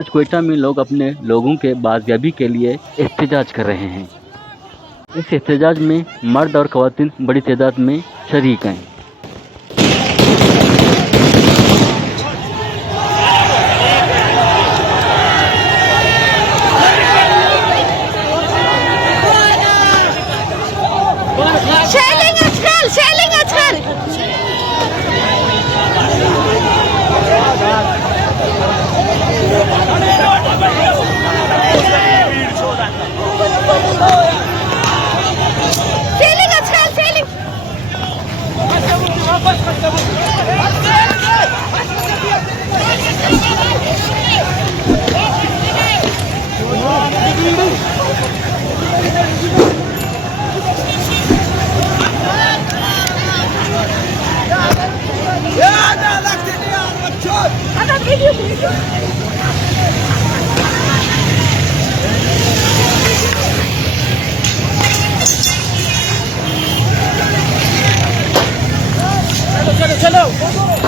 आज क्वेटा में लोग अपने लोगों के बाजियाबी के लिए एहतजाज कर रहे हैं। इस एहतजाज में मर्द और ख़वातीन बड़ी तादाद में शरीक हैं। चलो